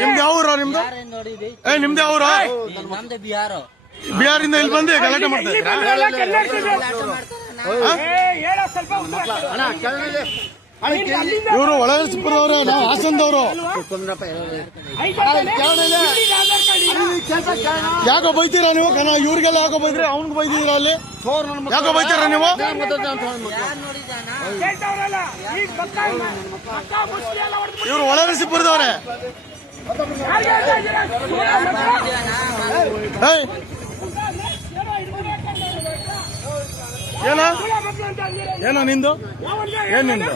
ನಿಮ್ದು ಯಾವ ಊರ ನಿಮ್ದು? ನಿಮ್ದು ಯಾವ ಊರ? ಬಿಹಾರಿಂದ ಇಲ್ಲಿ ಬಂದು ಗಲಾಟೆ ಮಾಡ್ತಾರೆ. ಇವರು ಒಳಸಿಪುರದವ್ರೆ, ನಾವು ಹಾಸನದವರು. ಯಾಕೋ ಬೈತೀರಾ ನೀವು? ಇವ್ರಿಗೆಲ್ಲ ಯಾಕೋ ಬೈದ್ರಿ? ಅವ್ನಿಗೆ ಬೈದಿದ್ದೀರಾ ಅಲ್ಲಿ? ಯಾಕೋ ಬೈತೀರಾ ನೀವು? ಇವರು ಒಳಸಿಪುರದವ್ರೆ. ಏನೋ ನಿಂದು? ಏನ್ ನಿಂದು?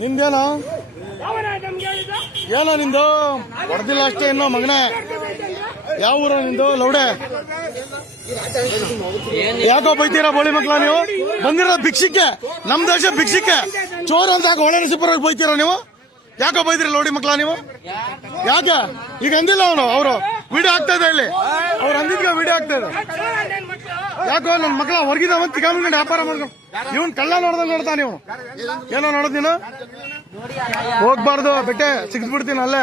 ನಿಂದೇನೋ ಏನೋ ನಿಂದು? ಹೊಡೆದಿಲ್ಲ ಅಷ್ಟೇ ಇನ್ನೋ ಮಗನೇ. ಯಾವ ಊರ ನಿಂದು? ಲೌಡೆ. ಯಾಕೋ ಬೈತೀರಾ ಬೋಳಿ ಮಕ್ಳ ನೀವು? ಬಂದಿರೋ ಭಿಕ್ಷಿಕ್ಕೆ, ನಮ್ ದೇಶ ಭಿಕ್ಷಿಕ್ಕೆ ಚೋರ್ ಅಂತ ಯಾಕೆ ಒಳಸಿಪುರ ಬೈತೀರಾ ನೀವು? ಯಾಕೋ ಬೈದ್ರಿ ಲೌಡಿ ಮಕ್ಳ ನೀವು? ಯಾಕೆ ಈಗ ಅಂದಿಲ್ಲ ಅವನು? ಅವರು ವಿಡಿಯೋ ಆಗ್ತಾ ಇದೆ ಇಲ್ಲಿ, ಅವ್ರು ಅಂದಿದ್ಗೆ ವಿಡಿಯೋ ಆಗ್ತಾ ಇದೆ. ಯಾಕೋ ನನ್ನ ಮಕ್ಳ ಹೊರಗಿದ ತಿಗಾಮಿಂದ ವ್ಯಾಪಾರ ಮಾಡ್ಕೊಂಡು ಇವನ್ ಕಳ್ಳ ನೋಡ್ದಂಗ್ ನೋಡ್ತಾನೆ ಇವನು. ಏನೋ ನೋಡೋದ್ ನೀನು? ಹೋಗ್ಬಾರ್ದು, ಬೆಟ್ಟೆ ಸಿಕ್ಬಿಡ್ತೀನಿ ಅಲ್ಲೇ.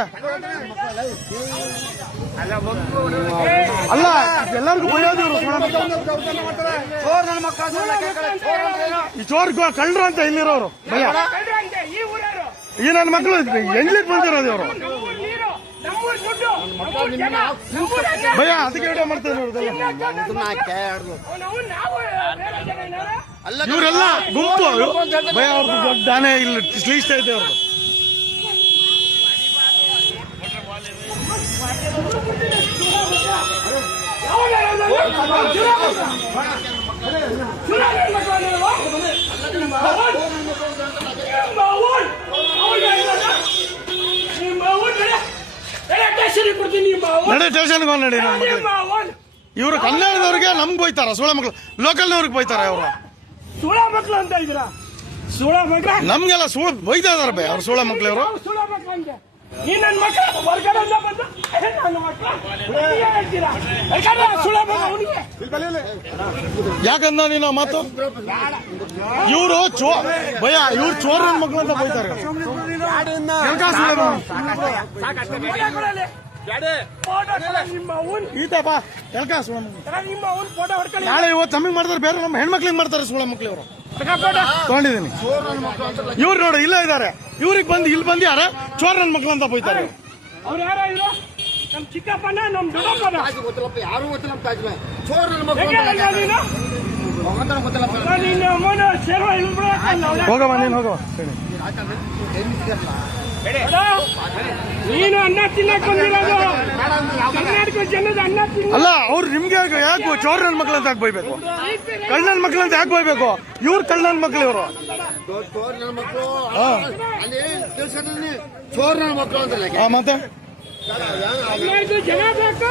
ಅಲ್ಲ ಎಲ್ಲರಿಗೂ ಬೈಯೋದು ಇವರು. ಈ ಚೋರ್ ಕಳ್ಳರು ಅಂತ ಇಲ್ಲಿರೋರು ಭಯ. ಈ ನನ್ನ ಮಕ್ಕಳು ಎಂಗ್ಲಿಕ್ ಬಂದಿರೋದು ಇವರು ಭಯ. ಅದಕ್ಕೆ ವಿಡಿಯೋ ಮಾಡ್ತಾರೆ ಇವರೆಲ್ಲ ಗುಂಪು ಭಯ. ಅವ್ರದ್ದು ದೊಡ್ಡ ದಾನೆ ಇಲ್ಲಿ ಸ್ಲೀಸ್ತಾ ಇದೆ ಅವ್ರದ್ದು. ನಡೆ ಸ್ಟೇಷನ್ಗೆ ನಡಿ. ಇವರು ಕನ್ನಡದವ್ರಿಗೆ ನಮ್ಗೆ ಬೈತಾರ, ಸುಳ ಮಕ್ಳು ಲೋಕಲ್ನವ್ರಿಗೆ ಬೈತಾರ. ಅವರು ಸುಳ ಮಕ್ಳು ಅಂತ ಇದ್ದೀರಾ? ಸುಳ ಮಕ್ಳು ನಮ್ಗೆಲ್ಲ ಸುಳ ಬೈತಾ ಇದಾರೆ ಬೈ. ಅವ್ರು ಸುಳ ಮಕ್ಳು ಇವರು. ಸುಳ ಮಕ್ಳು ಅಂತ ಈ ನನ್ನ ಮಕ್ಕಳು ಹೊರಗಡೆ ಬಂದು ನನ್ನ ಮಕ್ಕಳು ಹೇಳ್ತೀರಾ? ಸುಳ ಮಕ್ಕಳು ಯಾಕಂದ ನೀನು ಮಾತು? ಇವರು ಭಯ, ಇವ್ರು ಚೋರ್ ನನ್ನ ಮಕ್ಳು ಅಂತ ಬೈತಾರೆ. ನಾಳೆ ಇವತ್ತು ತಮ್ಮಿಗೆ ಮಾಡ್ತಾರೆ, ಬೇರೆ ನಮ್ಮ ಹೆಣ್ಮಕ್ಳಿಗೆ ಮಾಡ್ತಾರೆ ಸುಳ ಮಕ್ಳು. ಇವರು ತಗೊಂಡಿದ್ದೀನಿ. ಇವ್ರು ನೋಡಿ ಇಲ್ಲ ಇದಾರೆ. ಇವ್ರಿಗೆ ಬಂದು ಇಲ್ಲಿ ಬಂದು ಯಾರ ಚೋರ್ ನನ್ನ ಮಕ್ಳು ಅಂತ ಬೈತಾರೆ. ಅವ್ರು ಯಾರ? ನಮ್ ಚಿಕ್ಕಪ್ಪನ, ನಮ್ ದೊಡ್ಡಪ್ಪನ ಯಾರು ಗೊತ್ತಿಲ್ಲ. ಹೋಗಮ್ಮ ನೀನು ಹೋಗೋ. ನೀನು ಅನ್ನ ತಿನ್ನಕ್ ಬಂದಿರೋದು ಕರ್ನಾಟಕ ಜನದ ಅನ್ನ ತಿನ್ನ. ಅಲ್ಲ ಅವ್ರು ನಿಮ್ಗೆ ಯಾಕೆ ಚೋರ್ ನನ್ನ ಮಕ್ಳು ಅಂತ ಯಾಕೆ ಬೈಬೇಕು? ಕಳ್ಳ ನನ್ನ ಮಕ್ಳು ಅಂತ ಯಾಕೆ ಬೈಬೇಕು? ಇವ್ರು ಕಳ್ಳ ನನ್ನ ಮಕ್ಳು. ಇವರು ಮತ್ತೆ ಜನ ಬೇಕು.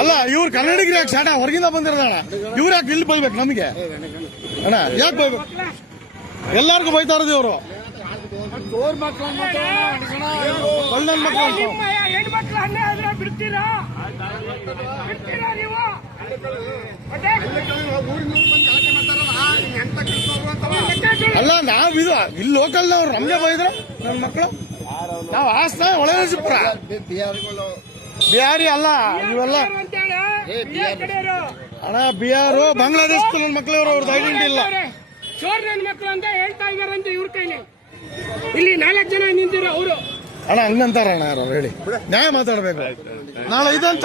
ಅಲ್ಲ ಇವ್ರು ಕನ್ನಡಿಗರು ಯಾಕೆ ಶಾಟ ಹೊರಗಿಂದ ಬಂದಿರೋದಣ್ಣ? ಇವ್ರು ಯಾಕೆ ಇಲ್ಲಿ ಬೈಬೇಕು ನಮಗೆ ಅಣ್ಣ? ಯಾಕೆ ಬೈಬೇಕು? ಎಲ್ಲಾರ್ಗು ಬೈತಾ ಇರೋದು ಇವರು ಕಳ್ಳನ ಮಕ್ಳು ಅಂತ. ಹೆಣ್ಮಕ್ಳು ಅನ್ನ ಆದ್ರೆ ಬಿಡ್ತೀರಾ? ನೀವು ಅಲ್ಲ ನಾವ್ ಇದು ಇಲ್ಲಿ ಲೋಕಲ್ನವ್ರು ನಮ್ಗೆ ಬೈದ್ರು ನನ್ನ ಮಕ್ಕಳು. ನಾವು ಆಸ್ತ ಒಳಸಿಪುರ ಬಿಹಾರಿ ಅಲ್ಲ ಇವೆಲ್ಲ ಅಣ್ಣ. ಬಿಹಾರು ಬಾಂಗ್ಲಾದೇಶ ನನ್ನ ಮಕ್ಳವ್ರು, ಅವ್ರದ್ದು ಐಡೆಂಟಿ ಇಲ್ಲ. ಚೋರ್ ನನ್ನ ಮಕ್ಳು ಅಂತ ಹೇಳ್ತಾ ಇದಾರಂತೆ ಇವ್ರ ಕೈಲಿ. ಇಲ್ಲಿ 4 ಜನ ನಿಂತಿರೋ ಅವರು ಅಣ್ಣ ಹಂಗಂತಾರ ಅಣ್ಣ. ಯಾರು ಹೇಳಿ ನ್ಯಾಯ ಮಾತಾಡ್ಬೇಕು. ನಾಳೆ ಇದಂತ